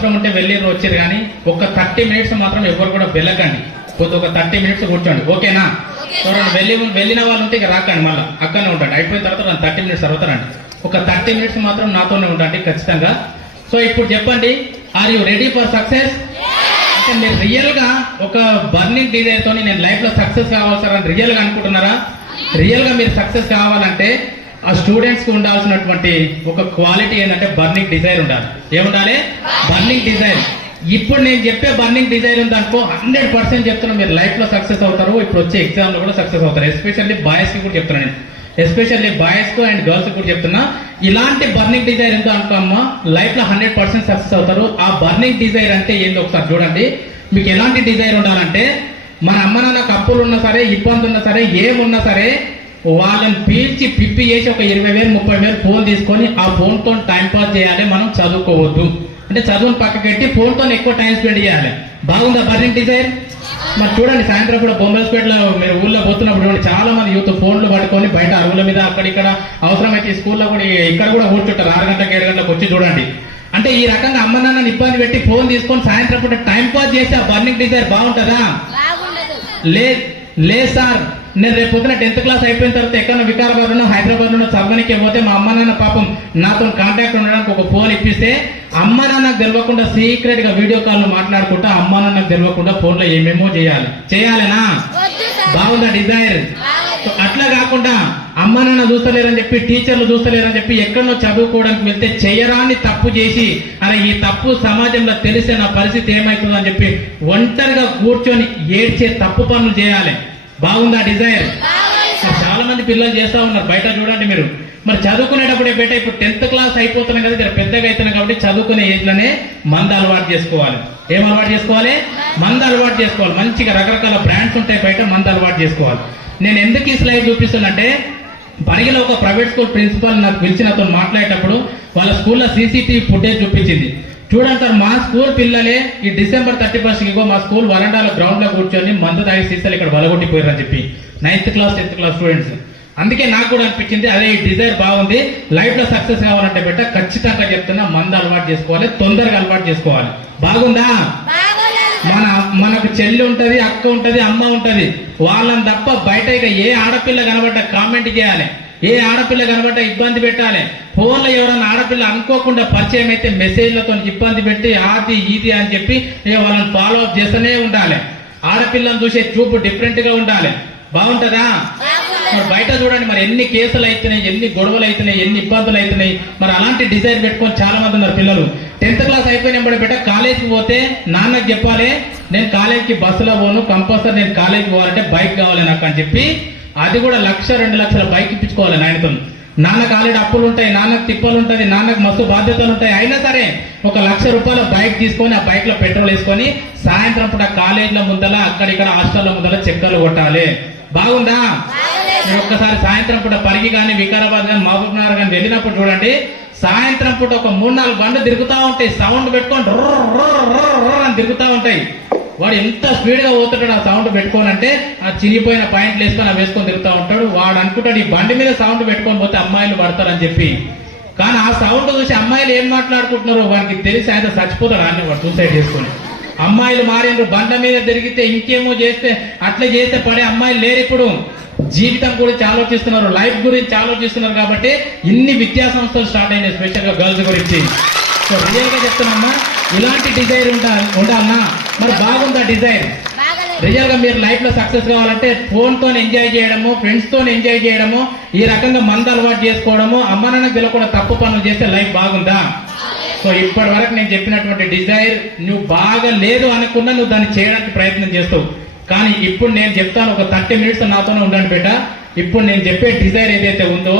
అవసరం ఉంటే వెళ్ళి వచ్చారు, కానీ ఒక 30 minutes మాత్రం ఎవరు కూడా వెళ్ళకండి. కొద్ది ఒక 30 minutes కూర్చోండి, ఓకేనా? వెళ్ళిన వాళ్ళు ఉంటే ఇక రాకండి, మళ్ళీ అక్కడనే ఉంటాడు. అయిపోయిన తర్వాత 30 minutes తర్వాత రండి. ఒక 30 minutes మాత్రం నాతోనే ఉండండి ఖచ్చితంగా. సో ఇప్పుడు చెప్పండి, are you ready for success? అంటే మీరు రియల్ గా ఒక బర్నింగ్ డిజైర్ తోని నేను లైఫ్ లో సక్సెస్ కావాలి సార్ అని రియల్ గా అనుకుంటున్నారా? రియల్ గా మీరు సక్సెస్ కావాలంటే ఆ స్టూడెంట్స్ కు ఉండాల్సినటువంటి ఒక క్వాలిటీ ఏంటంటే బర్నింగ్ డిజైర్ ఉండాలి. ఏముండాలి? Burning desire. ఇప్పుడు నేను చెప్పే బర్నింగ్ డిజైర్ ఉందనుకో 100% చెప్తున్నా, మీరు లైఫ్ లో సక్సెస్ అవుతారు. ఇప్పుడు వచ్చే ఎగ్జామ్ లో కూడా సక్సెస్ అవుతారు. ఎస్పెషల్లీ బాయ్స్ కి కూడా చెప్తున్నా నేను, ఎస్పెషల్లీ బాయ్స్ కు అండ్ గర్ల్స్ కూడా చెప్తున్నా. ఇలాంటి బర్నింగ్ డిజైర్ ఎంతో అనుకోమ్మా లైఫ్ లో 100% సక్సెస్ అవుతారు. ఆ బర్నింగ్ డిజైర్ అంటే ఏందో ఒకసారి చూడండి. మీకు ఎలాంటి డిజైర్ ఉండాలంటే, మన అమ్మ నాన్నకు అప్పులు ఉన్నా సరే, ఇబ్బంది ఉన్నా సరే, ఏమున్నా సరే, వాళ్ళని పీల్చి పిప్పి చేసి ఒక 20,000 30,000 ఫోన్ తీసుకొని ఆ ఫోన్ తో టైం పాస్ చేయాలి. మనం చదువుకోవద్దు. అంటే చదువుని పక్కకెట్టి ఫోన్ తో ఎక్కువ టైం స్పెండ్ చేయాలి. బాగుందా బర్నింగ్ డిజైర్? మరి చూడండి, సాయంత్రం కూడా బొమ్మలపేటలో మీరు ఊళ్ళో పోతున్నప్పుడు చూడండి, చాలా మంది యూత్ ఫోన్లు పట్టుకొని బయట అరుగుల మీద అక్కడిక్కడ అవసరమైతే స్కూల్లో కూడా ఇక్కడ కూడా కూర్చుంటారు 6 గంటలకు 7 గంటలకు వచ్చి చూడండి. అంటే ఈ రకంగా అమ్మ నాన్నని ఇబ్బంది పెట్టి ఫోన్ తీసుకొని సాయంత్రం పూట టైం పాస్ చేస్తే ఆ బర్నింగ్ డిజైర్ బాగుంటుందా? లేదు సార్. నేను రేపు పొద్దున 10th క్లాస్ అయిపోయిన తర్వాత ఎక్కడ వికారాబాద్ లో హైదరాబాద్ లో చదవడానికి పోతే మా అమ్మ నాన్న పాపం నాతో కాంటాక్ట్ ఉండడానికి ఒక ఫోన్ ఇప్పిస్తే అమ్మ నాన్నకు తెలియకుండా సీక్రెట్ గా వీడియో కాల్ మాట్లాడుకుంటా అమ్మ నాన్నకు తెలియకుండా ఫోన్ లో ఏమేమో చేయాలనా? బాగుందా డిజైర్? అట్లా కాకుండా అమ్మ నాన్న చూస్తలేరని చెప్పి, టీచర్లు చూస్తలేరని చెప్పి ఎక్కడో చదువుకోవడానికి వెళ్తే చేయరాని తప్పు చేసి, అరే ఈ తప్పు సమాజంలో తెలిసే నా పరిస్థితి ఏమవుతుందని చెప్పి ఒంటరిగా కూర్చొని ఏడ్చే తప్పు పనులు చేయాలి. బాగుందా డిజైర్? చాలా మంది పిల్లలు చేస్తా ఉన్నారు బయట చూడండి మీరు. మరి చదువుకునేటప్పుడే బయట ఇప్పుడు 10th క్లాస్ అయిపోతున్నాం కదా, ఇక్కడ పెద్దగా అవుతున్నాం కాబట్టి చదువుకునే ఏజ్ లోనే మందు అలవాటు చేసుకోవాలి. ఏం అలవాటు చేసుకోవాలి? మందు అలవాటు చేసుకోవాలి. మంచిగా రకరకాల బ్రాండ్స్ ఉంటాయి బయట, మందు అలవాటు చేసుకోవాలి. నేను ఎందుకు ఈ స్లైడ్ చూపిస్తున్నంటే, పరిగిలో ఒక ప్రైవేట్ స్కూల్ ప్రిన్సిపాల్ నాకు పిలిచి నాతో మాట్లాడేటప్పుడు వాళ్ళ స్కూల్లో CCTV ఫుటేజ్ చూపించింది. చూడండి సార్, మా స్కూల్ పిల్లలే ఈ December 31st మా స్కూల్ వరండాలో గ్రౌండ్ లో కూర్చొని మందు తాగి సీసాలు ఇక్కడ వలగొట్టిపోయారు అని చెప్పి 9th class 10th class students. అందుకే నాకు కూడా అనిపించింది, అదే ఈ డిజైర్ బాగుంది, లైఫ్ లో సక్సెస్ కావాలంటే బెట్ట ఖచ్చితంగా చెప్తున్నా మందు అలవాటు చేసుకోవాలి, తొందరగా అలవాటు చేసుకోవాలి. బాగుందా? మనకు చెల్లి ఉంటది, అక్క ఉంటది, అమ్మ ఉంటది. వాళ్ళని తప్ప బయట ఇక ఏ ఆడపిల్ల కనబడ్డ కామెంట్ చేయాలి, ఏ ఆడపిల్ల కనబడ్డ ఇబ్బంది పెట్టాలి. ఫోన్లో ఎవరైనా ఆడపిల్ల అనుకోకుండా పరిచయం అయితే మెసేజ్లతో ఇబ్బంది పెట్టి అది ఇది అని చెప్పి వాళ్ళని ఫాలో అప్ చేస్తూనే ఉండాలి. ఆడపిల్లని చూసే చూపు డిఫరెంట్ గా ఉండాలి. బాగుంటదా? మరి బయట చూడండి, మరి ఎన్ని కేసులు అవుతున్నాయి, ఎన్ని గొడవలు అవుతున్నాయి, ఎన్ని ఇబ్బందులు అవుతున్నాయి. మరి అలాంటి డిజైర్ పెట్టుకొని చాలా మంది ఉన్నారు పిల్లలు. 10th క్లాస్ అయిపోయిన బిడ్డ కాలేజ్కి పోతే నాన్నకి చెప్పాలి, నేను కాలేజ్కి బస్సులో పోను, కంపల్సరీ నేను కాలేజ్కి పోవాలంటే బైక్ కావాలి నాకు అని చెప్పి, అది కూడా 1,00,000 2,00,000 బైక్ ఇప్పించుకోవాలి నాయనతో. నాన్నకు ఆల్రెడీ అప్పులు ఉంటాయి, నాన్నకు తిప్పలు ఉంటుంది, నాన్నకు మస్తు బాధ్యతలు ఉంటాయి. అయినా సరే ఒక 1,00,000 రూపాయల బైక్ తీసుకొని ఆ బైక్ లో పెట్రోల్ వేసుకొని సాయంత్రం పూట కాలేజీల ముందల అక్కడిక్కడ హాస్టల్లో ముందల చక్కర్లు కొట్టాలి. బాగుందా? మీరు ఒక్కసారి సాయంత్రం పూట పరిగి కానీ వికారాబాద్ కానీ మహబూబ్ నగర్ కానీ వెళ్ళినప్పుడు చూడండి, సాయంత్రం పూట ఒక 3-4 బండ్లు తిరుగుతూ ఉంటాయి, సౌండ్ పెట్టుకొని అని తిరుగుతూ ఉంటాయి. వాడు ఎంత స్పీడ్ గా పోతుంటాడు ఆ సౌండ్ పెట్టుకోనంటే, ఆ చిరిగిపోయిన పాయింట్లు వేసుకొని వేసుకొని తిరుగుతూ ఉంటాడు. వాడు అనుకుంటాడు ఈ బండి మీద సౌండ్ పెట్టుకొని పోతే అమ్మాయిలు పడతారని చెప్పి. కానీ ఆ సౌండ్ చూసి అమ్మాయిలు ఏం మాట్లాడుకుంటున్నారో వాడికి తెలిసి ఆయన చచ్చిపోతాడు అని వాడు సూసైడ్ చేసుకొని. అమ్మాయిలు మారిండ్రు, బండ్ల మీద తిరిగితే ఇంకేమో చేస్తే అట్లా చేస్తే పడే అమ్మాయిలు లేరు. ఇప్పుడు జీవితం గురించి ఆలోచిస్తున్నారు, లైఫ్ గురించి ఆలోచిస్తున్నారు. కాబట్టి ఇన్ని విద్యా సంస్థలు స్టార్ట్ అయినాయి, స్పెషల్ గా గర్ల్స్ గురించి. సో రియల్ గా చెప్తున్నా, ఇలాంటి డిజైర్ ఉండాలన్నా. మరి బాగుందా డిజైర్? రియల్ గా మీరు లైఫ్ లో సక్సెస్ కావాలంటే ఫోన్ తో ఎంజాయ్ చేయడము, ఫ్రెండ్స్ తో ఎంజాయ్ చేయడము, ఈ రకంగా మందు అలవాటు చేసుకోవడము, అమ్మ నాన్నకు తెలియకుండా తప్పు పనులు చేస్తే లైఫ్ బాగుందా? సో ఇప్పటి వరకు నేను చెప్పినటువంటి డిజైర్ నువ్వు బాగా లేదు అనుకున్నా నువ్వు దాన్ని చేయడానికి ప్రయత్నం చేస్తావు. కానీ ఇప్పుడు నేను చెప్తాను, ఒక 30 minutes నాతోనే ఉండండి బేట. ఇప్పుడు నేను చెప్పే డిజైర్ ఏదైతే ఉందో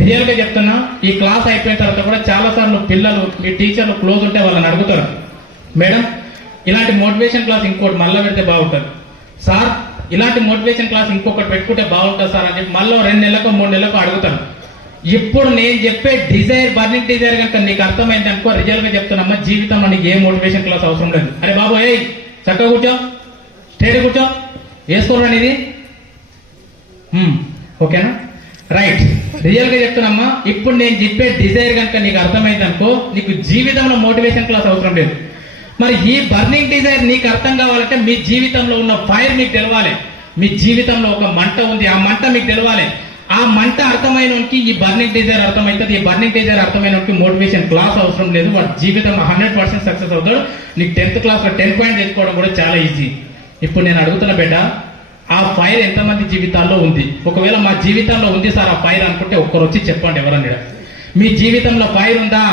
రియల్ గా చెప్తున్నా, ఈ క్లాస్ అయిపోయిన తర్వాత కూడా చాలా సార్లు పిల్లలు మీ టీచర్లు క్లోజ్ ఉంటే వాళ్ళని అడుగుతారు, మేడం ఇలాంటి మోటివేషన్ క్లాస్ ఇంకోటి మళ్ళీ పెడితే బాగుంటుంది సార్, ఇలాంటి మోటివేషన్ క్లాస్ ఇంకొకటి పెట్టుకుంటే బాగుంటుంది సార్ అని చెప్పి మళ్ళీ 2 నెలలకు 3 నెలలకు అడుగుతారు. ఇప్పుడు నేను చెప్పే డిజైర్, బర్నింగ్ డిజైర్ కనుక నీకు అర్థమైంది అనుకో, రియల్ గా చెప్తున్నా, జీవితం మనకి ఏ మోటివేషన్ క్లాస్ అవసరం లేదు. అరే బాబు ఏ చక్కగా కూర్చో, స్టేట్ కూర్చో, వేసుకోరండి ఇది, ఓకేనా? రైట్. రియల్ గా చెప్తున్నామ్మా, ఇప్పుడు నేను చెప్పే డిజైర్ కనుక నీకు అర్థమైంది అనుకో, నీకు జీవితంలో మోటివేషన్ క్లాస్ అవసరం లేదు. మరి ఈ బర్నింగ్ డిజైర్ నీకు అర్థం కావాలంటే మీ జీవితంలో ఉన్న ఫైర్ మీకు తెలవాలి. మీ జీవితంలో ఒక మంట ఉంది, ఆ మంట మీకు తెలవాలి. ఆ మంట అర్థమైనకి ఈ బర్నింగ్ డిజైర్ అర్థమవుతుంది. ఈ బర్నింగ్ డిజైర్ అర్థమైనకి మోటివేషన్ క్లాస్ అవసరం లేదు. వాడి జీవితంలో 100% సక్సెస్ అవుతాడు. నీకు 10th క్లాస్లో 10 పాయింట్ తెచ్చుకోవడం కూడా చాలా ఈజీ. ఇప్పుడు నేను అడుగుతున్న బిడ్డ, ఆ ఫైర్ ఎంతమంది జీవితాల్లో ఉంది? ఒకవేళ మా జీవితంలో ఉంది సార్ ఆ ఫైర్ అనుకుంటే ఒక్కరు వచ్చి చెప్పండి ఎవరన్నా. మీ జీవితంలో ఫైర్ ఉందా?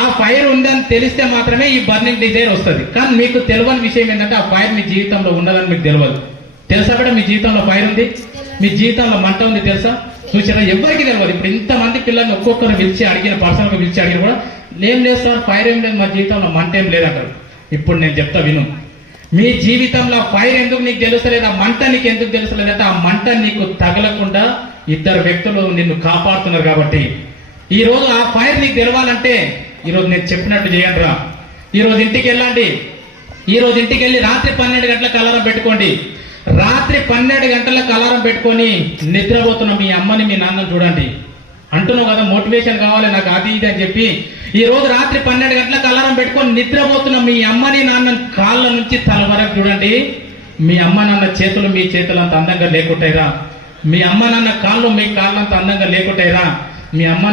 ఆ ఫైర్ ఉందని తెలిస్తే మాత్రమే ఈ బర్నింగ్ డిజైర్ వస్తుంది. కానీ మీకు తెలియని విషయం ఏంటంటే ఆ ఫైర్ మీ జీవితంలో ఉన్నదని మీకు తెలియదు. తెలుసా కూడా మీ జీవితంలో ఫైర్ ఉంది, మీ జీవితంలో మంట ఉంది తెలుసా? చూసారా? ఎవరికి తెలియదు. ఇప్పుడు ఇంతమంది పిల్లల్ని ఒక్కొక్కరు పిలిచి అడిగిన, పర్సనల్గా పిలిచి అడిగిన కూడా ఏం లేదు సార్ ఫైర్ ఏం లేదు, మా జీవితంలో మంట ఏం లేదంటారు. ఇప్పుడు నేను చెప్తా విను. మీ జీవితంలో ఫైర్ ఎందుకు నీకు తెలుస్తలేదు, ఆ మంట నీకు ఎందుకు తెలుస్తలేదంటే ఆ మంట నీకు తగలకుండా ఇద్దరు వ్యక్తులు నిన్ను కాపాడుతున్నారు. కాబట్టి ఈ రోజు ఆ ఫైర్ నీకు తెలవాలంటే ఈరోజు నేను చెప్పినట్టు చేయండి రా. ఈరోజు ఇంటికి వెళ్ళండి. ఈరోజు ఇంటికి వెళ్ళి రాత్రి 12 గంటలకు అలారం పెట్టుకోండి. రాత్రి 12 గంటలకు అలారం పెట్టుకొని నిద్రపోతున్న మీ అమ్మని మీ నాన్నని చూడండి. అంటున్నావు కదా మోటివేషన్ కావాలి నాకు అది ఇది అని చెప్పి, ఈ రోజు రాత్రి 12 గంటలకు అలారం పెట్టుకొని నిద్రపోతున్న మీ అమ్మని నాన్నని కాళ్ళ నుంచి తల వరకు చూడండి. మీ అమ్మ నాన్న చేతులు మీ చేతులు అంత అందంగా లేకుంటాయిరా? మీ అమ్మ నాన్న కాళ్ళు మీ కాళ్ళు అంత అందంగా లేకుంటాయిరా? మీ అమ్మ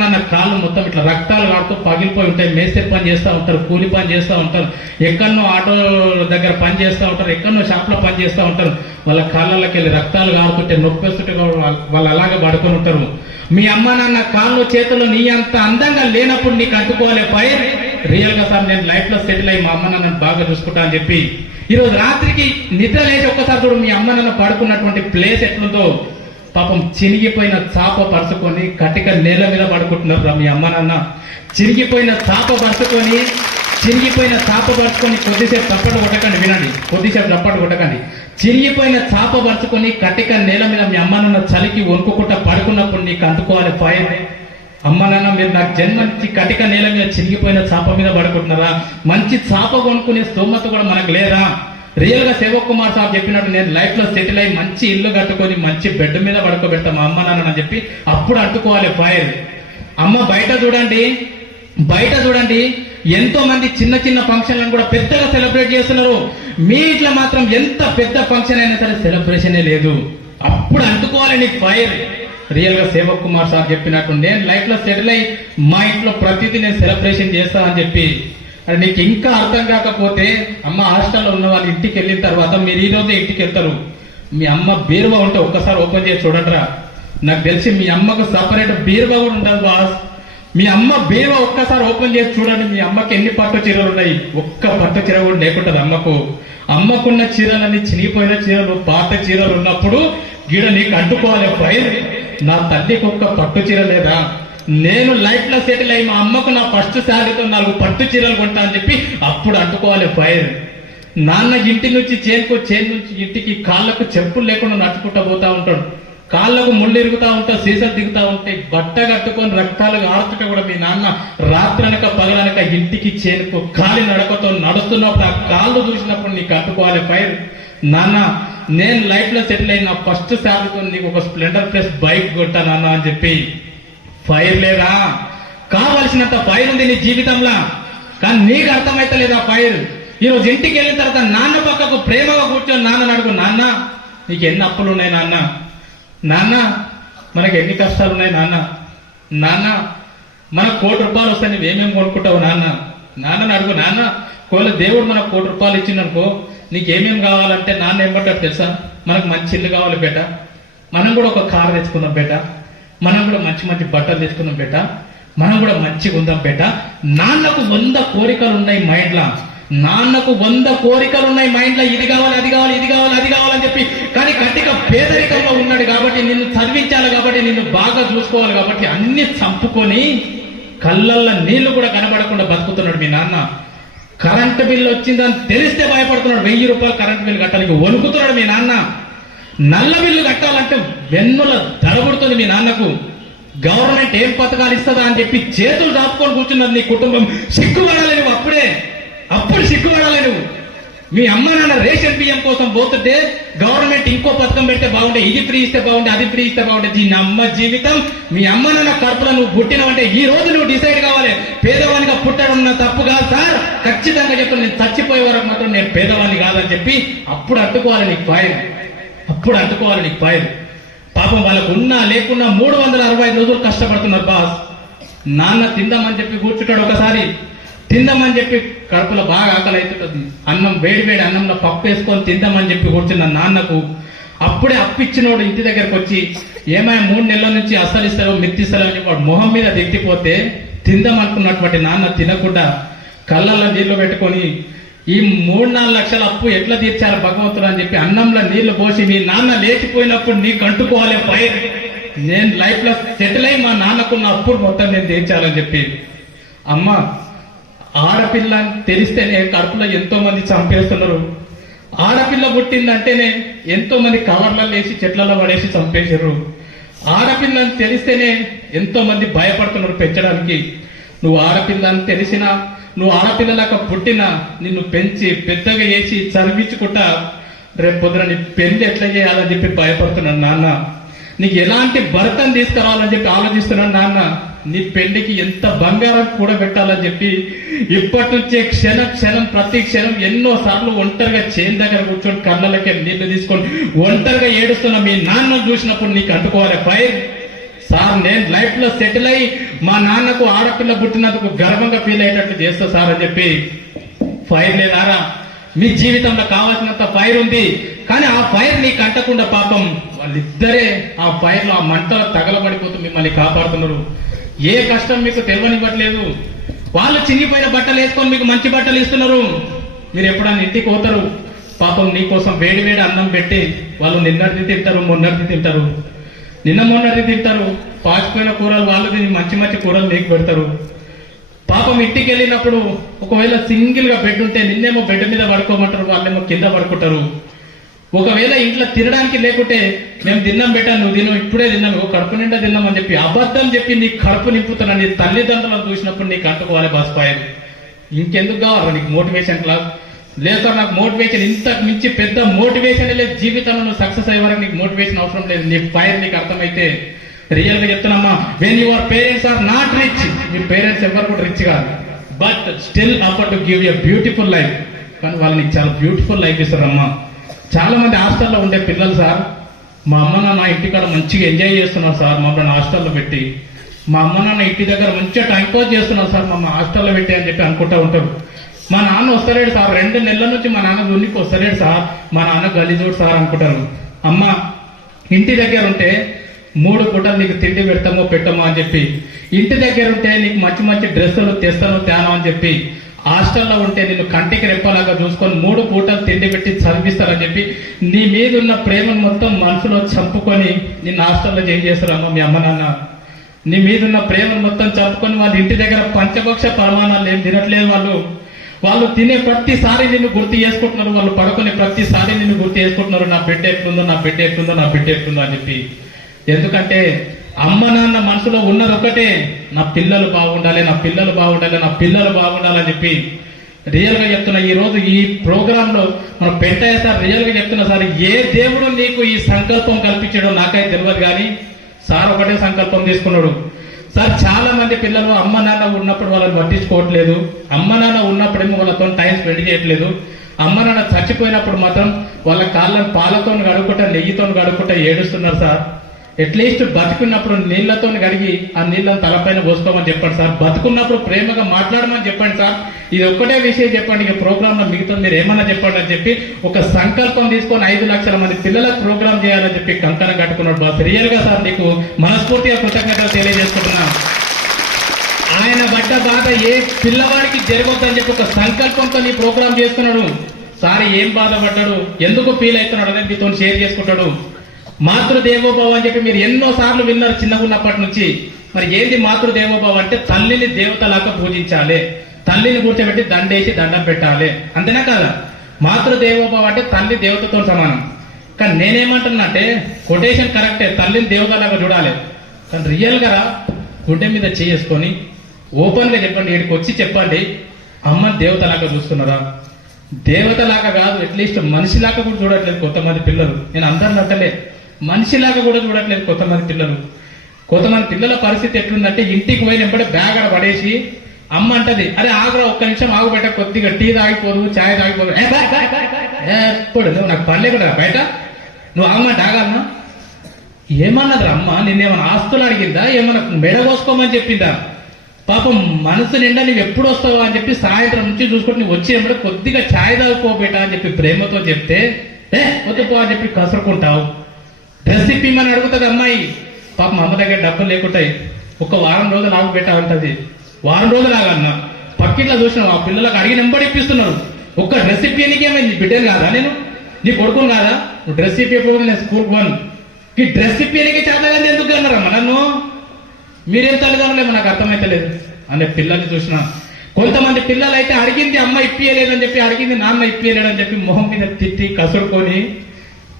నాన్న కాళ్ళు మొత్తం ఇట్లా రక్తాలు కాడుతూ పగిలిపోయి ఉంటాయి. మేస్త్రి పని చేస్తూ ఉంటారు, కూలి పని చేస్తూ ఉంటారు, ఎక్కడనో ఆటో దగ్గర పని చేస్తూ ఉంటారు, ఎక్కడనో షాప్లో పని చేస్తూ ఉంటారు. వాళ్ళ కాళ్ళకి వెళ్ళి రక్తాలు కారుతుంటే నొప్పేస్తుంటే వాళ్ళు అలాగే పడుకొని ఉంటారు. మీ అమ్మ నాన్న కాళ్ళు చేతులు నీ అంత అందంగా లేనప్పుడు నీకు అంటుకోవాలి ఫైర్. రియల్ గా సార్ నేను లైఫ్ లో సెటిల్ అయ్యి మా అమ్మ నాన్నని బాగా చూసుకుంటా అని చెప్పి ఈరోజు రాత్రికి నిద్ర లేచి ఒక్కసారి చూడు మీ అమ్మ నాన్న పడుకున్నటువంటి ప్లేస్ ఎట్లుందో. పాపం చినిగిపోయిన చాప పరుచుకొని కటిక నేల మీద పడుకుంటున్నారు మీ అమ్మ నాన్న. చినిగిపోయిన చాప పరుచుకొని కొద్దిసేపు చప్పట్లు కొట్టకండి, వినండి, కొద్దిసేపు చప్పట్లు కొట్టకండి. చిరిగిపోయిన చాప పరుచుకొని కటిక నేల మీద మీ అమ్మ నాన్న చలికి వణుకుకుంటా పడుకున్నప్పుడు నీకు అందుకోవాలి ఫైర్. అమ్మ నాన్న మీరు నాకు జన్మనిచ్చి కటిక నేల మీద చిరిగిపోయిన చాప మీద పడుకుంటున్నారా? మంచి చాప కొనుక్కునే స్తోమత కూడా మనకు లేదా? రియల్ గా సేవక్ కుమార్ సార్ చెప్పినట్టు నేను లైఫ్ లో సెటిల్ అయ్యి మంచి ఇల్లు కట్టుకొని మంచి బెడ్ మీద పడుకోబెడతా మా అమ్మ నాన్న అని చెప్పి అప్పుడు అంటుకోవాలి ఫైర్. అమ్మ బయట చూడండి ఎంతో మంది చిన్న చిన్న ఫంక్షన్లను కూడా పెద్దగా సెలబ్రేట్ చేస్తున్నారు. మీ ఇంట్లో మాత్రం ఎంత పెద్ద ఫంక్షన్ అయినా సరే సెలబ్రేషనే లేదు. అప్పుడు అంటుకోవాలి నీకు ఫైర్. రియల్ గా సేవక్ కుమార్ సార్ చెప్పినట్టు నేను లైఫ్ లో సెటిల్ అయ్యి మా ఇంట్లో ప్రతిదీ నేను సెలబ్రేషన్ చేస్తానని చెప్పి. అది నీకు ఇంకా అర్థం కాకపోతే అమ్మ హాస్టల్లో ఉన్న వాళ్ళు ఇంటికి వెళ్ళిన తర్వాత మీరు ఈ రోజే ఇంటికి వెళ్తారు. మీ అమ్మ బీరువా ఉంటే ఒక్కసారి ఓపెన్ చేసి చూడండిరా. నాకు తెలిసి మీ అమ్మకు సపరేట్ బీరువా కూడా ఉండదు బాస్. మీ అమ్మ బీరువా ఒక్కసారి ఓపెన్ చేసి చూడండి. మీ అమ్మకి ఎన్ని పట్టు చీరలు ఉన్నాయి? ఒక్క పట్టు చీర కూడా లేకుంటది అమ్మకు. అమ్మకున్న చీరలన్నీ చినిగిపోయిన చీరలు, పాత చీరలు ఉన్నప్పుడు గీడ నీకు అంటుకోవాలి ఫైర్. నా తల్లికి ఒక్క పట్టు చీర లేదా? నేను లైఫ్ లో సెటిల్ అయ్యి మా అమ్మకు నా ఫస్ట్ శాలరీతో 4 పట్టు చీరలు కొంటా అని చెప్పి అప్పుడు అంటుకోవాలి ఫైర్. నాన్న ఇంటి నుంచి చేను నుంచి ఇంటికి కాళ్ళకు చెప్పులు లేకుండా నడుచుకుంటా పోతా ఉంటాడు. కాళ్ళకు ముళ్ళు ఇరుగుతా ఉంటాయి, సీసలు దిగుతా ఉంటాయి. బట్ట కట్టుకొని రక్తాలు ఆడుతుంటే కూడా మీ నాన్న రాత్రనక పగలనక ఇంటికి చేనుకు కాలి నడకతో నడుస్తున్నప్పుడు ఆ కాళ్ళు చూసినప్పుడు నీకు అంటుకోవాలి ఫైర్. నాన్న నేను లైఫ్ లో సెటిల్ అయిన ఫస్ట్ శాలరీతో నీకు ఒక స్ప్లెండర్ ప్లస్ బైక్ కొట్టా నాన్న అని చెప్పి ఫైర్ లేదా? కావలసినంత ఫైర్ ఉంది నీ జీవితంలో, కానీ నీకు అర్థమైతలేదా ఫైర్. ఈరోజు ఇంటికి వెళ్ళిన తర్వాత నాన్న పక్కకు ప్రేమగా కూర్చొని నాన్న అడుగు, నాన్న నీకు ఎన్ని అప్పులు ఉన్నాయి నాన్న, నాన్న మనకి ఎన్ని కష్టాలు ఉన్నాయి నాన్న, నాన్న మనకు 1 కోటి రూపాయలు వస్తాయి నువ్వేమేమి కొనుక్కుంటావు నాన్న, నాన్నని అడుగు. నాన్న ఒకవేళ దేవుడు మనకు 1 కోటి రూపాయలు ఇచ్చిందనుకో నీకేమేమి కావాలంటే నాన్న ఏమంటాడు తెలుసా? మనకు మంచి ఇల్లు కావాలి బేట, మనం కూడా ఒక కారు తెచ్చుకున్నాం బేట, మనం కూడా మంచి మంచి బట్టలు తెచ్చుకున్నాం బేట, మనం కూడా మంచిగా ఉందాం బేట. నాన్నకు 100 కోరికలు ఉన్నాయి మైండ్లా, నాన్నకు 100 కోరికలు ఉన్నాయి మైండ్లో. ఇది కావాలి అది కావాలి ఇది కావాలి అది కావాలని చెప్పి, కానీ కట్టిక పేదరికంలో ఉన్నాడు కాబట్టి, నిన్ను చదివించాలి కాబట్టి, నిన్ను బాగా చూసుకోవాలి కాబట్టి అన్ని చంపుకొని కళ్ళల్లో నీళ్లు కూడా కనబడకుండా బతుకుతున్నాడు మీ నాన్న. కరెంటు బిల్లు వచ్చిందని తెలిస్తే భయపడుతున్నాడు. 1000 రూపాయలు కరెంటు బిల్లు కట్టాలి వణుకుతున్నాడు మీ నాన్న. నల్ల బిల్లు కట్టాలంటే వెన్నుల దడబడుతుంది మీ నాన్నకు. గవర్నమెంట్ ఏం పథకాలు ఇస్తుందా అని చెప్పి చేతులు దాపుకొని కూర్చున్నది నీ కుటుంబం. సిగ్గుపడాలి నువ్వు, అప్పుడు సిగ్గుపడాలి నువ్వు. మీ అమ్మ నాన్న రేషన్ బియ్యం కోసం పోతుంటే గవర్నమెంట్ ఇంకో పథకం పెడితే బాగుండే, ఇది ఫ్రీ ఇస్తే బాగుండే, అది ఫ్రీ ఇస్తే బాగుండే. దీని అమ్మ జీవితం, మీ అమ్మ నాన్న కడుపులో నువ్వు పుట్టినవంటే ఈ రోజు నువ్వు డిసైడ్ కావాలి. పేదవానిగా పుట్టడం నా తప్పు కాదు సార్, ఖచ్చితంగా చెప్తాను. నేను చచ్చిపోయే వరకు మాత్రం నేను పేదవాడిని కాదని చెప్పి అప్పుడు అడ్డుకోవాలి నీకు ఫైల్, అప్పుడు అడ్డుకోవాలి నీకు ఫైల్. పాపం వాళ్ళకు ఉన్నా లేకున్నా 365 రోజులు కష్టపడుతున్నారు బాస్. నాన్న తిందామని చెప్పి కూర్చుంటాడు, ఒకసారి తిందామని చెప్పి కడుపులో బాగా ఆకలి అవుతుంటుంది, అన్నం వేడి వేడి అన్నంలో పప్పు వేసుకొని తిందామని చెప్పి కూర్చున్న నాన్నకు అప్పుడే అప్పిచ్చినోడు ఇంటి దగ్గరకు వచ్చి ఏమైనా 3 నెలల నుంచి అస్సలు ఇస్తారో మిత్తిస్తారో అని చెప్పి వాడు మొహం మీద దిగిపోతే తిందామనుకున్నటువంటి నాన్న తినకుండా కళ్ళల్లో నీళ్లు పెట్టుకొని ఈ 3-4 లక్షల అప్పు ఎట్లా తీర్చారు భగవంతుడు అని చెప్పి అన్నంలో నీళ్లు పోసి మీ నాన్న లేచిపోయినప్పుడు నీకు అంటుకోవాలి ఫైర్. నేను లైఫ్ లో సెటిల్ అయి మా నాన్నకున్న అప్పుడు మొత్తం నేను తీర్చాలని చెప్పి. అమ్మ ఆడపిల్ల తెలిస్తేనే కడుపులో ఎంతో మంది చంపేస్తున్నారు. ఆడపిల్ల పుట్టిందంటేనే ఎంతో మంది కవర్లలో వేసి చెట్లలో పడేసి చంపేసారు. ఆడపిల్లని తెలిస్తేనే ఎంతో మంది భయపడుతున్నారు పెంచడానికి. నువ్వు ఆడపిల్లని తెలిసినా, నువ్వు ఆడపిల్లలాగా పుట్టినా, నిన్ను పెంచి పెద్దగా చేసి చదివించుకుంటా రేపు పొద్దున నీ పెళ్లి ఎట్లా చేయాలని చెప్పి భయపడుతున్నాను నాన్న. నీకు ఎలాంటి భర్తను తీసుకురావాలని చెప్పి ఆలోచిస్తున్నాను నాన్న. నీ పెళ్లికి ఎంత బంగారం కూడా పెట్టాలని చెప్పి ఇప్పటి నుంచే క్షణం ప్రతి క్షణం ఎన్నో సార్లు ఒంటరిగా చేను దగ్గర కూర్చొని కళ్ళకి నీళ్లు తీసుకొని ఒంటరిగా ఏడుస్తున్న మీ నాన్న చూసినప్పుడు నీకు అంటుకోవాలి ఫైర్. సార్ నేను లైఫ్ లో సెటిల్ అయి మా నాన్నకు ఆడపిల్ల పుట్టినందుకు గర్వంగా ఫీల్ అయ్యేటట్టు చేస్తా సార్ అని చెప్పి. ఫైర్ లేదారా? మీ జీవితంలో కావాల్సినంత ఫైర్ ఉంది, కానీ ఆ ఫైర్ నీకు అంటకుండా పాపం వాళ్ళిద్దరే ఆ ఫైర్ లో ఆ మంటలో తగలబడిపోతూ మిమ్మల్ని కాపాడుతున్నారు. ఏ కష్టం మీకు తెలియనివ్వట్లేదు. వాళ్ళు చిన్నిపోయిన బట్టలు వేసుకొని మీకు మంచి బట్టలు ఇస్తున్నారు. మీరు ఎప్పుడన్నా ఇంటికి పోతారు, పాపం నీకోసం వేడి వేడి అన్నం పెట్టి వాళ్ళు నిన్నటిది తింటారు, మొన్నటిది తింటారు, మొన్నటిది తింటారు. పాచిపోయిన కూరలు వాళ్ళు తిని మంచి మంచి కూరలు నీకు పెడతారు. పాపం ఇంటికి వెళ్ళినప్పుడు ఒకవేళ సింగిల్ గా బెడ్ ఉంటే నిన్నేమో బెడ్ మీద పడుకోమంటారు, వాళ్ళేమో కింద పడుకుంటారు. ఒకవేళ ఇంట్లో తినడానికి లేకుంటే మేము తిన్నాం పెట్టాను, నువ్వు తిన్నావు, ఇప్పుడే తిన్నాం, కడుపు నిండా తిన్నాం అని చెప్పి అబద్ధం చెప్పి నీ కడుపు నింపుతున్నా. నీ తల్లిదండ్రులను చూసినప్పుడు నీకు అంటుకోవాలి బస్ పాయలు. ఇంకెందుకు కావాలి నీకు మోటివేషన్ క్లాస్? లేదు సార్ నాకు మోటివేషన్ ఇంతకు మించి పెద్ద మోటివేషన్ లేదు జీవితంలో, నువ్వు సక్సెస్ అయ్యే వరకు నీకు మోటివేషన్ అవసరం లేదు. నీ ఫైర్ నీకు అర్థమైతే రియల్ గా చెప్తున్నామ్మా, when your parents are not rich, మీ పేరెంట్స్ ఎవరు కూడా రిచ్ కాదు, but still afford to give a beautiful life. కానీ వాళ్ళు నీకు చాలా బ్యూటిఫుల్ లైఫ్ ఇస్తారమ్మా. చాలా మంది హాస్టల్లో ఉండే పిల్లలు సార్, మా అమ్మ నాన్న ఇంటికాడ మంచిగా ఎంజాయ్ చేస్తున్నారు సార్ మమ్మల్ని హాస్టల్లో పెట్టి, మా అమ్మ నాన్న ఇంటి దగ్గర మంచిగా టైం పాస్ చేస్తున్నారు సార్ మమ్మల్ని హాస్టల్లో పెట్టి అని చెప్పి అనుకుంటా ఉంటారు. మా నాన్న వస్తలేడు సార్, 2 నెలల నుంచి మా నాన్న దున్నికి వస్తలేడు సార్, మా నాన్న గలీజోడు సార్ అనుకుంటారు. అమ్మ ఇంటి దగ్గర ఉంటే 3 పూటలు నీకు తిండి పెడతామో పెట్టమో అని చెప్పి, ఇంటి దగ్గర ఉంటే నీకు మంచి మంచి డ్రెస్సులు తెస్తానో తేనో అని చెప్పి, హాస్టల్లో ఉంటే నిన్ను కంటికి రెప్పలాగా చూసుకొని 3 పూటలు తిండి పెట్టి చదివిస్తారని చెప్పి నీ మీద ఉన్న ప్రేమను మొత్తం మనసులో చంపుకొని నిన్ను హాస్టల్లో చేంజ్ చేస్తారమ్మా మీ అమ్మ నాన్న. నీ మీదున్న ప్రేమను మొత్తం చంపుకొని వాళ్ళ ఇంటి దగ్గర పంచభక్ష పరమాణాలు ఏం తినట్లేదు. వాళ్ళు తినే ప్రతిసారి నిన్ను గుర్తు చేసుకుంటున్నారు, వాళ్ళు పడుకునే ప్రతిసారి నిన్ను గుర్తు చేసుకుంటున్నారు, నా బిడ్డ ఎట్లుందో, నా బిడ్డ ఎట్లుందో, నా బిడ్డ ఎట్లుందో అని చెప్పి. ఎందుకంటే అమ్మ నాన్న మనసులో ఉన్నది ఒకటే, నా పిల్లలు బాగుండాలి, నా పిల్లలు బాగుండాలి, నా పిల్లలు బాగుండాలని చెప్పి. రియల్ గా చెప్తున్నా, ఈ రోజు ఈ ప్రోగ్రామ్ లో మన పెంటయ్య సార్ రియల్ గా చెప్తున్నా సార్, ఏ దేవుడు నీకు ఈ సంకల్పం కల్పించాడో నాకైతే తెలియదు, కానీ సార్ ఒకటే సంకల్పం తీసుకున్నాడు. సార్ చాలా మంది పిల్లలు అమ్మ నాన్న ఉన్నప్పుడు వాళ్ళని పట్టించుకోవట్లేదు, అమ్మ నాన్న ఉన్నప్పుడేమో వాళ్ళతో టైం స్పెండ్ చేయట్లేదు, అమ్మ నాన్న చచ్చిపోయినప్పుడు మాత్రం వాళ్ళ కాళ్ళను పాలతో గడుపుకుంటా నెయ్యితో గడుపుకుంటా ఏడుస్తున్నారు సార్. అట్లీస్ట్ బతుకున్నప్పుడు నీళ్లతో కడిగి ఆ నీళ్ళని తలపైన పోసుకోమని చెప్పండి సార్. బతుకున్నప్పుడు ప్రేమగా మాట్లాడమని చెప్పండి సార్. ఇది ఒక్కటే విషయం చెప్పండి, ఇక ప్రోగ్రామ్ లో మిగతా మీరు ఏమన్నా చెప్పండి అని చెప్పి ఒక సంకల్పం తీసుకొని 5 లక్షల మంది పిల్లలకు ప్రోగ్రామ్ చేయాలని చెప్పి కంకణం కట్టుకున్నాడు బాస్. రియల్ గా సార్ నీకు మనస్ఫూర్తిగా కృతజ్ఞతలు తెలియజేసుకుంటున్నా. ఆయన పడ్డ బాధ ఏ పిల్లవాడికి జరగొద్దని చెప్పి ఒక సంకల్పంతో నీ ప్రోగ్రామ్ చేస్తున్నాడు సార్. ఏం బాధపడ్డాడు, ఎందుకు ఫీల్ అవుతున్నాడు అనేది మీతో షేర్ చేసుకుంటాడు. మాతృదేవోభావ అని చెప్పి మీరు ఎన్నో సార్లు విన్నారు చిన్నగా ఉన్నప్పటి నుంచి. మరి ఏంది మాతృదేవోభావ అంటే తల్లిని దేవతలాగా పూజించాలి, తల్లిని కూర్చోబెట్టి దండేసి దండం పెట్టాలి, అంతేనా కాదా? మాతృదేవోభావ అంటే తల్లి దేవతతో సమానం. కానీ నేనేమంటున్నా అంటే కొటేషన్ కరెక్టే, తల్లిని దేవతలాగా చూడాలి, కానీ రియల్ గా గుండె మీద చేసుకొని ఓపెన్ గా చెప్పండి, ఇక్కడికి వచ్చి చెప్పండి, అమ్మని దేవతలాగా చూస్తున్నారా? దేవతలాగా కాదు, అట్లీస్ట్ మనిషిలాగా కూడా చూడట్లేదు కొంతమంది పిల్లలు. నేను అందరిని అంటలే, మనిషిలాగా కూడా చూడట్లేదు కొంతమంది పిల్లలు. కొంతమంది పిల్లల పరిస్థితి ఎట్లుందంటే ఇంటికి పోయినప్పుడే బ్యాగ్ అక్కడ పడేసి అమ్మ అంటది, అరే ఆగురా ఒక్క నిమిషం ఆగు బయట, కొద్దిగా టీ తాగిపోదు, ఛాయ్ తాగిపోదు. ఎప్పుడు నువ్వు నాకు పర్లే కూడా బయట, నువ్వు ఆగమంటే ఆగాలన్నా? ఏమన్నది అమ్మ? నిన్నేమన్నా ఆస్తులు అడిగిందా, ఏమన్నా మెడ కోసుకోమని చెప్పిందా? పాపం మనసు నిండా నువ్వు ఎప్పుడు వస్తావా అని చెప్పి సాయంత్రం నుంచి చూసుకుంటే నువ్వు వచ్చేప్పుడు కొద్దిగా ఛాయ్ తాగిపోబేట అని చెప్పి ప్రేమతో చెప్తే వద్దు పో అని చెప్పి కసురుకుంటావు. డ్రెస్ ఇప్పిమని అడుగుతుంది అమ్మాయి. పాపం అమ్మ దగ్గర డబ్బులు లేకుంటాయి. ఒక వారం రోజులు ఆగు పెట్టా అంటది. వారం రోజులు ఆగన్నా పక్కిట్లో చూసినావు, ఆ పిల్లలకు అడిగి నెంబడి ఇప్పిస్తున్నారు. ఒక్క డ్రెస్ ఇప్పేనికి ఏమైంది? బిడ్డను కాదా నేను? నీ కొడుకుని కాదా? నువ్వు డ్రెస్ ఇప్పేప్పుడు నేను స్కూల్కి పోను. ఈ డ్రెస్ ఇప్పేనికి చేతగానే ఎందుకు అన్నారమ్మా నన్ను? మీరేం తల్లిదండ్రులేమో నాకు అర్థమైతలేదు అనే పిల్లల్ని చూసిన. కొంతమంది పిల్లలు అయితే అడిగింది అమ్మ ఇప్పియలేదని చెప్పి, అడిగింది నాన్న ఇప్పియలేదని చెప్పి మొహం మీద తిట్టి కసురుకొని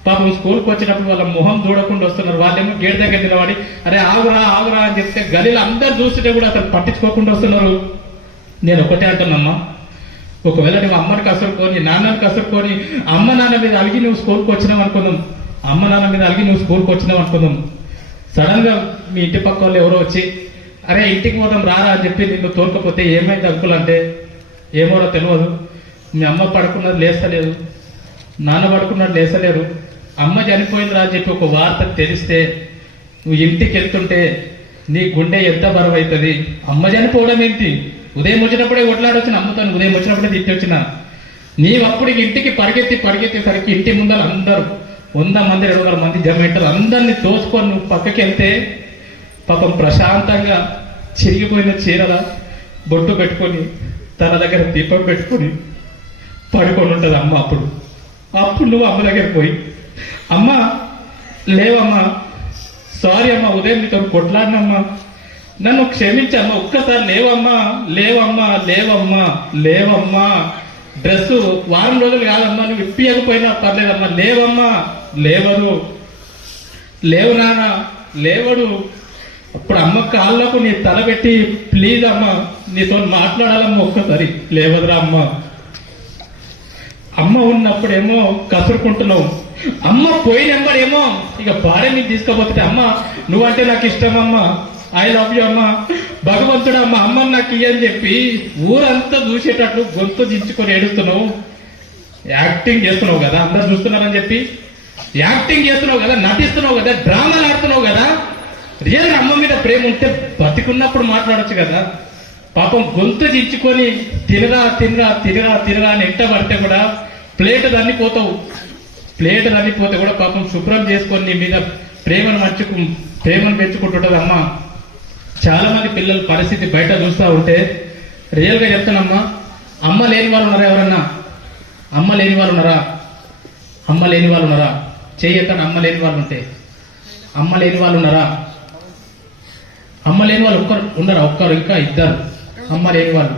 పాపం స్కూల్కి వచ్చినప్పుడు వాళ్ళ మొహం చూడకుండా వస్తున్నారు. వాళ్ళేమో గేట్ దగ్గర నిలబడి అరే ఆగురా ఆగురా అని చెప్తే గలీలు అందరు చూస్తుంటే కూడా అసలు పట్టించుకోకుండా వస్తున్నారు. నేను ఒకటే అంటున్నమ్మా, ఒకవేళ నువ్వు అమ్మని కసురుకొని నాన్నని కసురుకొని అమ్మ నాన్న మీద అలిగి నువ్వు స్కూల్కి వచ్చినావు అనుకుందాం, అమ్మ నాన్న మీద అలిగి నువ్వు స్కూల్కి వచ్చినావు అనుకుందాం, సడన్ గా మీ ఇంటి పక్క వాళ్ళు ఎవరో వచ్చి అరే ఇంటికి పోదాం రారా అని చెప్పి నిన్ను తోలుకపోతే ఏమైంది అంకుల్ అంటే, ఏమోరో తెలియదు, మీ అమ్మ పడుకున్నది లేస్తలేదు, నాన్న పడుకున్నది లేస్తలేరు, అమ్మ చనిపోయిందిరా అని చెప్పి ఒక వార్త తెలిస్తే నువ్వు ఇంటికి వెళ్తుంటే నీ గుండె ఎంత బరువు అవుతుంది. అమ్మ చనిపోవడం ఏంటి? ఉదయం వచ్చినప్పుడే కొట్లాడొచ్చిన అమ్మతాను, ఉదయం వచ్చినప్పుడే తిట్టి వచ్చిన నీవప్పుడు ఇంటికి పరిగెత్తేసరికి ఇంటి ముందర అందరూ 100 మంది 200 మంది జమ ఉంటారు. అందరినీ తోసుకొని నువ్వు పక్కకి వెళ్తే పాపం ప్రశాంతంగా చిరిగిపోయిన చీరల బొట్టు పెట్టుకొని తన దగ్గర దీపం పెట్టుకొని పడుకొని ఉంటుంది అమ్మ. అప్పుడు నువ్వు అమ్మ దగ్గర పోయి అమ్మ లేవమ్మా, సారీ అమ్మా, ఉదయం నీతో కొట్లాడినమ్మా, నన్ను క్షమించమ్మా, ఒక్కసారి లేవమ్మా లేవమ్మా లేవమ్మా లేవమ్మా, డ్రెస్సు వారం రోజులు కాదమ్మా, నువ్వు ఇప్పియకపోయినా పర్లేదమ్మా, లేవమ్మా, లేవదు, లేవు నాన్న లేవడు. అప్పుడు అమ్మ కాళ్ళకు నీ తల పెట్టి ప్లీజ్ అమ్మ నీతో మాట్లాడాలమ్మా, ఒక్కసారి లేవదురా అమ్మ. అమ్మ ఉన్నప్పుడేమో కసురుకుంటున్నావు, అమ్మ పోయినెంబడేమో ఇక భార్య నీకు తీసుకుపోతుంటే అమ్మ నువ్వంటే నాకు ఇష్టమమ్మా, ఐ లవ్ యూ అమ్మ, భగవంతుడు అమ్మ అమ్మని నాకు ఇయ్యని చెప్పి ఊరంతా చూసేటట్లు గొంతు దించుకొని ఏడుస్తున్నావు. యాక్టింగ్ చేస్తున్నావు కదా, అందరు చూస్తున్నారని చెప్పి యాక్టింగ్ చేస్తున్నావు కదా, నటిస్తున్నావు కదా, డ్రామాలు ఆడుతున్నావు కదా. రియల్ అమ్మ మీద ప్రేమ ఉంటే బతికున్నప్పుడు మాట్లాడొచ్చు కదా. పాపం గొంతు దించుకొని తినరా తినరా తినరా తినరా అని ఎంట పడితే కూడా ప్లేట్ తన్నిపోతావు. ప్లేట్ తన్నిపోతే కూడా పాపం శుభ్రం చేసుకొని నీ మీద ప్రేమను పెంచుకుంటుంటది అమ్మ. చాలా మంది పిల్లల పరిస్థితి బయట చూస్తూ ఉంటే రియల్ గా చెప్తానమ్మా, అమ్మ లేని వాళ్ళు ఉన్నారా? ఎవరన్నా అమ్మ లేని వాళ్ళు ఉన్నారా? అమ్మ లేని వాళ్ళు ఉన్నారా? చెయ్యతాను. అమ్మ లేని వాళ్ళు ఉంటే అమ్మ లేని వాళ్ళు ఉన్నారా? అమ్మ లేని వాళ్ళు ఒక్కరు ఉన్నారా? ఒక్కరు, ఇంకా 2 అమ్మ లేని వాళ్ళు.